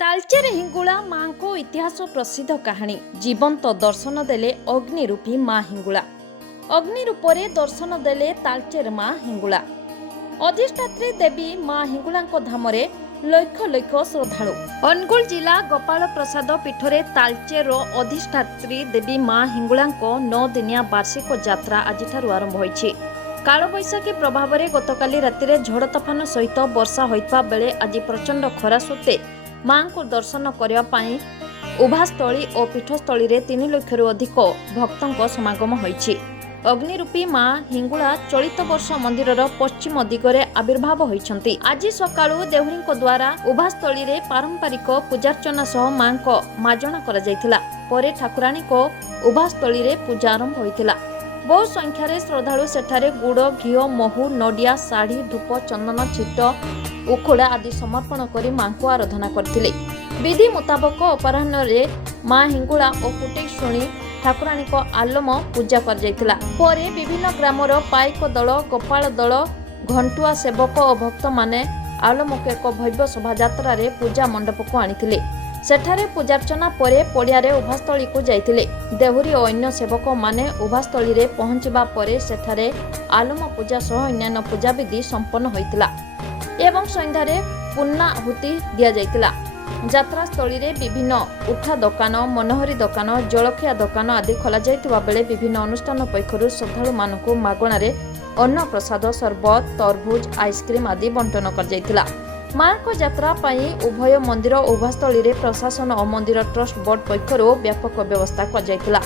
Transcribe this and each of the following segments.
ତାଳଚେର ହିଙ୍ଗୁଳା ମାଙ୍କ ଇତିହାସ ପ୍ରସିଦ୍ଧ କାହାଣୀ ଜୀବନ୍ତ ଦର୍ଶନ ଦେଲେ ଅଗ୍ନିରୂପୀ ମା ହିଙ୍ଗୁଳା। ଅଗ୍ନି ରୂପରେ ଦର୍ଶନ ଦେଲେ ତାଳଚେର ମା ହିଙ୍ଗୁଳା। ଅଧିଷ୍ଠାତ୍ରୀ ଦେବୀ ମା ହିଙ୍ଗୁଳାଙ୍କ ଧାମରେ ଲକ୍ଷ ଲକ୍ଷ ଶ୍ରଦ୍ଧାଳୁ। ଅନୁଗୁଳ ଜିଲ୍ଲା ଗୋପାଳ ପ୍ରସାଦ ପୀଠରେ ତାଳଚେରର ଅଧିଷ୍ଠାତ୍ରୀ ଦେବୀ ମା ହିଙ୍ଗୁଳାଙ୍କ 9 ଦିନିଆ ବାର୍ଷିକ ଯାତ୍ରା ଆଜିଠାରୁ ଆରମ୍ଭ ହୋଇଛି। କାଳବୈଶାଖୀ ପ୍ରଭାବରେ ଗତକାଲି ରାତିରେ ଝଡ଼ ତୋଫାନ ସହିତ ବର୍ଷା ହୋଇଥିବା ବେଳେ ଆଜି ପ୍ରଚଣ୍ଡ ଖରା ସତ୍ତ୍ୱେ ମାଙ୍କୁ ଦର୍ଶନ କରିବା ପାଇଁ ଉଭାସ୍ଥଳୀ ଓ ପୀଠସ୍ଥଳୀରେ 3 ଲକ୍ଷରୁ ଅଧିକ ଭକ୍ତଙ୍କ ସମାଗମ ହୋଇଛି। ଅଗ୍ନିରୂପୀ ମା ହିଙ୍ଗୁଳା ଚଳିତ ବର୍ଷ ମନ୍ଦିରର ପଶ୍ଚିମ ଦିଗରେ ଆବିର୍ଭାବ ହୋଇଛନ୍ତି। ଆଜି ସକାଳୁ ଦେହୁରୀଙ୍କ ଦ୍ୱାରା ଉଭାସ୍ଥଳୀରେ ପାରମ୍ପରିକ ପୂଜାର୍ଚ୍ଚନା ସହ ମାଙ୍କ ମାଜଣା କରାଯାଇଥିଲା। ପରେ ଠାକୁରାଣୀଙ୍କ ଉଭାସ୍ଥଳୀରେ ପୂଜା ଆରମ୍ଭ ହୋଇଥିଲା। ବହୁ ସଂଖ୍ୟାରେ ଶ୍ରଦ୍ଧାଳୁ ସେଠାରେ ଗୁଡ଼, ଘିଅ, ମହୁ, ନଡ଼ିଆ, ଶାଢ଼ୀ, ଧୂପ, ଚନ୍ଦନ, ଛିଟ, ଉଖୁଡ଼ା ଆଦି ସମର୍ପଣ କରି ମାଙ୍କୁ ଆରାଧନା କରିଥିଲେ। ବିଧି ମୁତାବକ ଅପରାହ୍ନରେ ମା ହିଙ୍ଗୁଳା ଓ ଫୁଟେଇ ଶୁଣି ଠାକୁରାଣୀଙ୍କ ଆଲମ ପୂଜା କରାଯାଇଥିଲା। ପରେ ବିଭିନ୍ନ ଗ୍ରାମର ପାଇକ ଦଳ, ଗୋପାଳ ଦଳ, ଘଣ୍ଟୁଆ ସେବକ ଓ ଭକ୍ତମାନେ ଆଲମକୁ ଏକ ଭବ୍ୟ ଶୋଭାଯାତ୍ରାରେ ପୂଜା ମଣ୍ଡପକୁ ଆଣିଥିଲେ। ସେଠାରେ ପୂଜାର୍ଚ୍ଚନା ପରେ ପଡ଼ିଆରେ ଉଭାସ୍ଥଳୀକୁ ଯାଇଥିଲେ। ଦେହୁରୀ ଓ ଅନ୍ୟ ସେବକମାନେ ଉଭାସ୍ଥଳୀରେ ପହଞ୍ଚିବା ପରେ ସେଠାରେ ଆଲମ ପୂଜା ସହ ଅନ୍ୟାନ୍ୟ ପୂଜାବିଧି ସମ୍ପନ୍ନ ହୋଇଥିଲା ଏବଂ ସନ୍ଧ୍ୟାରେ ପୂର୍ଣ୍ଣାହୁତି ଦିଆଯାଇଥିଲା। ଯାତ୍ରାସ୍ଥଳୀରେ ବିଭିନ୍ନ ଉଠା ଦୋକାନ, ମନୋହରୀ ଦୋକାନ, ଜଳଖିଆ ଦୋକାନ ଆଦି ଖୋଲାଯାଇଥିବା ବେଳେ ବିଭିନ୍ନ ଅନୁଷ୍ଠାନ ପକ୍ଷରୁ ଶ୍ରଦ୍ଧାଳୁମାନଙ୍କୁ ମାଗଣାରେ ଅନ୍ନ ପ୍ରସାଦ, ସରବତ, ତରଭୁଜ, ଆଇସ୍କ୍ରିମ୍ ଆଦି ବଣ୍ଟନ କରାଯାଇଥିଲା। ମାଙ୍କ ଯାତ୍ରା ପାଇଁ ଉଭୟ ମନ୍ଦିର ଓ ଉଭାସ୍ଥଳୀରେ ପ୍ରଶାସନ ଓ ମନ୍ଦିର ଟ୍ରଷ୍ଟ ବୋର୍ଡ ପକ୍ଷରୁ ବ୍ୟାପକ ବ୍ୟବସ୍ଥା କରାଯାଇଥିଲା।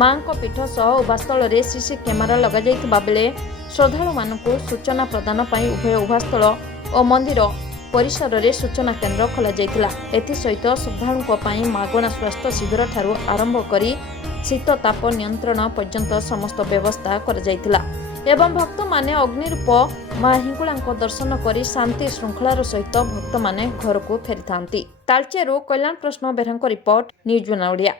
ମାଙ୍କ ପୀଠ ସହ ଉଭାସ୍ଥଳରେ ସିସି କ୍ୟାମେରା ଲଗାଯାଇଥିବା ବେଳେ ଶ୍ରଦ୍ଧାଳୁମାନଙ୍କୁ ସୂଚନା ପ୍ରଦାନ ପାଇଁ ଉଭୟ ଉଭାସ୍ଥଳ ଓ ମନ୍ଦିର ପରିସରରେ ସୂଚନା କେନ୍ଦ୍ର ଖୋଲାଯାଇଥିଲା। ଏଥିସହିତ ଶ୍ରଦ୍ଧାଳୁଙ୍କ ପାଇଁ ମାଗଣା ସ୍ୱାସ୍ଥ୍ୟ ଶିବିର ଠାରୁ ଆରମ୍ଭ କରି ଶୀତ ତାପ ନିୟନ୍ତ୍ରଣ ପର୍ଯ୍ୟନ୍ତ ସମସ୍ତ ବ୍ୟବସ୍ଥା କରାଯାଇଥିଲା ଏବଂ ଭକ୍ତମାନେ ଅଗ୍ନିରୂପ ମା ହିଙ୍ଗୁଳାଙ୍କ ଦର୍ଶନ କରି ଶାନ୍ତି ଶୃଙ୍ଖଳାର ସହିତ ଭକ୍ତମାନେ ଘରକୁ ଫେରିଥାନ୍ତି। ତାଳଚେରରୁ କଲ୍ୟାଣ ପ୍ରଶ୍ନ ବେହେରାଙ୍କ ରିପୋର୍ଟ, ନ୍ୟୁଜ୍ 1 ଓଡ଼ିଆ।